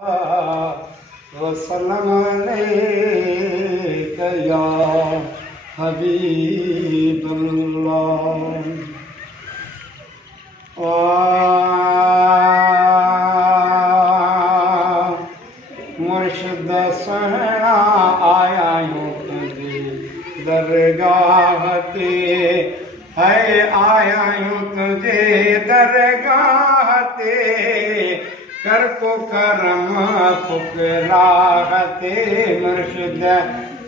वसल्लम अलैका या हबीबल्लाह। मुर्शिद सुना आया यूं तुझे दरगाह ते, है आया यूं तुझे दरगाह ते, कर को करम पुकराहते। मुर्शिद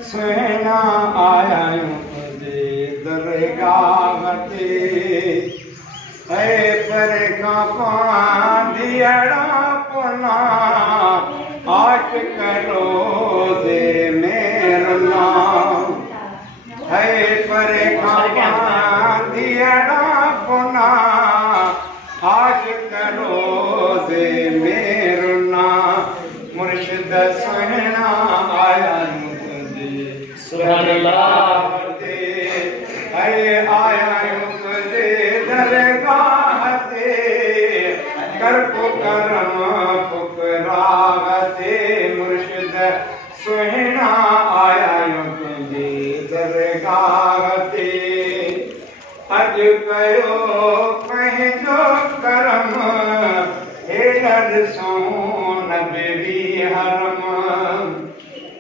सुना आया यूं तुझे दरगाह ते, है पर का पांधियड़ा पुना आश करो दे मेरा नाम, है पर का पांधियड़ा पुना आश करो दे मेरा नाम। मुर्शिद सुना आया यूं तुझे सुभान अल्लाह ते, है आया यूं तुझे दरगाह ते, कर को करम पुकराहते। मुर्शिद सुना आया यूं तुझे दरगाह ते, अज कयो पंहिंजो करम हेॾर सोन बेबी हरम,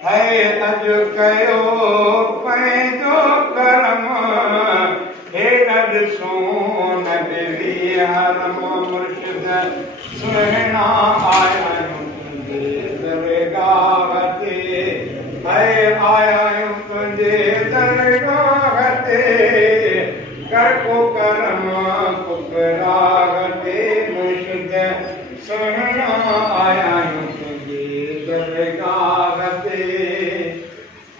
है अज कयो पंहिंजो करम हेॾर सोन बेबी हरम। मुर्शिद सुना आया यूं तुझे दरगाह ते, है आया यूं तुझे दरगाह ते, कर को करम पुकराहते। मुर्शिद सुना आया यूं तुझे दरगाह ते,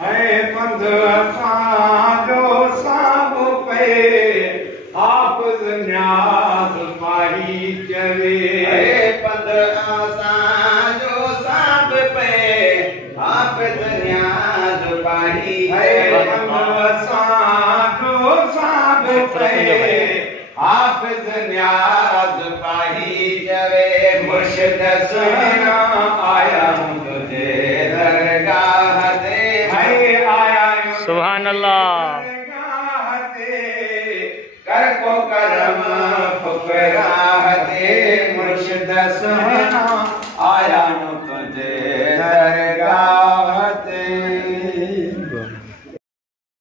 है पंध असांजो साब पे हाफ़िज़ न्याज़ पाही चवे, पंध असांजो साब पे हाफ़िज़ न्याज़ पाही चवे, पंध असांजो साब पे हाफ़िज़ न्याज़ पाही चवे। मुर्शिद सुना आया